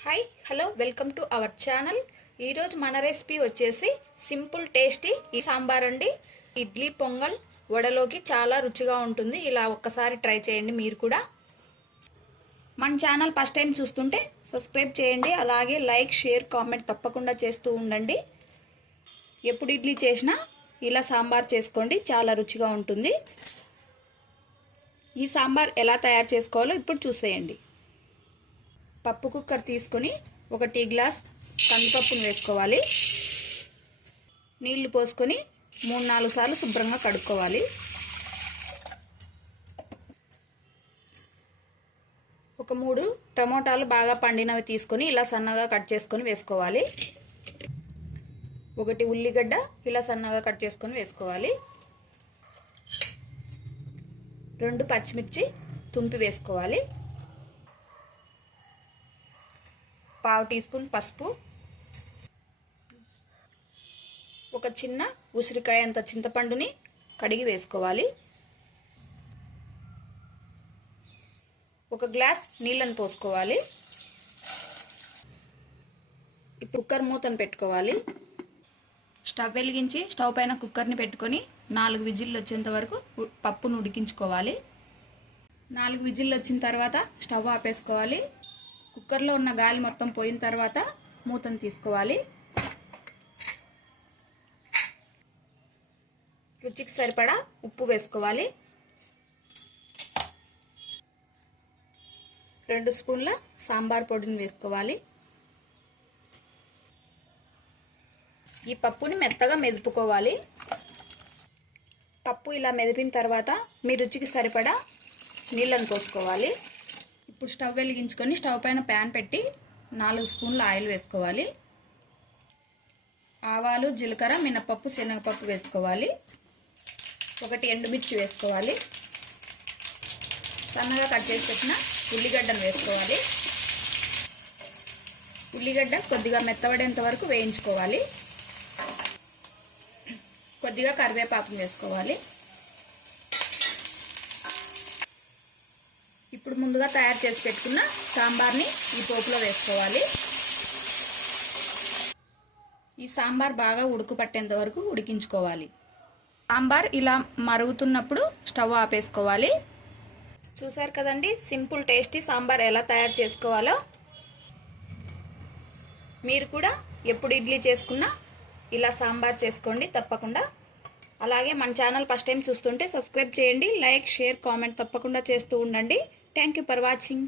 Hi hello welcome to our channel. ఈరోజు మన recipe వచ్చేసి సింపుల్ టేస్టీ ఈ సాంబార్ అండి. ఇడ్లీ పొంగల్ వడలోకి చాలా రుచిగా ఉంటుంది. ఇలా ఒక్కసారి ట్రై చేయండి మీరు కూడా. మన ఛానల్ ఫస్ట్ టైం చూస్తుంటే సబ్స్క్రైబ్ చేయండి, అలాగే లైక్ షేర్ కామెంట్ తప్పకుండా చేస్తూ ఉండండి. ఎప్పుడు ఇడ్లీ చేసినా ఇలా సాంబార్ చేసుకోండి, చాలా రుచిగా ఉంటుంది. ఈ సాంబార్ ఎలా తయారు చేసుకోవాలో ఇప్పుడు చూసేయండి. పప్పు కుక్కర్ తీసుకొని ఒక టీ గ్లాస్ కందిపప్పును వేసుకోవాలి. నీళ్లు పోసుకొని 3-4 సార్లు శుభ్రంగా కడుక్కోవాలి. ఒక 3 టమోటాలు బాగా పండినవి తీసుకొని ఇలా సన్నగా కట్ చేసుకొని వేసుకోవాలి. 1 ఉల్లిగడ్డ ఇలా సన్నగా కట్ చేసుకొని వేసుకోవాలి. 2 పచ్చిమిర్చి తుంపి వేసుకోవాలి. 1/2 టీ స్పూన్ పసుపు, ఒక చిన్న ఉసిరికాయ అంత చింతపండుని కడిగి వేసుకోవాలి. 1 గ్లాస్ నీళ్ళను పోసుకోవాలి. ఇప్పుడు కుక్కర్ మూతను పెట్టుకోవాలి. స్టవ్ వెలిగించి స్టవ్ పైన కుక్కర్ని పెట్టుకొని 4 విజిల్లు వచ్చేంత వరకు పప్పును ఉడికించుకోవాలి. 4 విజిల్లు వచ్చిన తర్వాత స్టవ్ ఆపేసుకోవాలి. కుక్కర్లో ఉన్న గాలి మొత్తం పోయిన తర్వాత మూతను తీసుకోవాలి. రుచికి సరిపడా ఉప్పు వేసుకోవాలి. 2 స్పూన్ల సాంబార్ పొడిని వేసుకోవాలి. ఈ పప్పుని మెత్తగా మెదుపుకోవాలి. పప్పు ఇలా మెదిపిన తర్వాత మీ రుచికి సరిపడా నీళ్ళను పోసుకోవాలి. ఇప్పుడు స్టవ్ వెలిగించుకొని స్టవ్ పైన ప్యాన్ పెట్టి 4 స్పూన్ల ఆయిల్ వేసుకోవాలి. ఆవాలు, జీలకర్ర, మినపప్పు, శనగపప్పు వేసుకోవాలి. 1 ఎండుమిర్చి వేసుకోవాలి. సన్నగా కట్ చేసి పెట్టిన ఉల్లిగడ్డను వేసుకోవాలి. ఉల్లిగడ్డ కొద్దిగా మెత్తబడేంత వరకు వేయించుకోవాలి. కొద్దిగా కరివేపాకును వేసుకోవాలి. ఇప్పుడు ముందుగా తయారు చేసి పెట్టుకున్న సాంబార్ని ఈ పోపులో వేసుకోవాలి. ఈ సాంబార్ బాగా ఉడుకు పట్టేంత వరకు ఉడికించుకోవాలి. సాంబార్ ఇలా మరుగుతున్నప్పుడు స్టవ్ ఆపేసుకోవాలి. చూసారు కదండి, సింపుల్ టేస్టీ సాంబార్ ఎలా తయారు చేసుకోవాలో. మీరు కూడా ఎప్పుడు ఇడ్లీ చేసుకున్నా ఇలా సాంబార్ చేసుకోండి తప్పకుండా. అలాగే మన ఛానల్ ఫస్ట్ టైం చూస్తుంటే సబ్స్క్రైబ్ చేయండి, లైక్ షేర్ కామెంట్ తప్పకుండా చేస్తూ ఉండండి. Thank you for watching.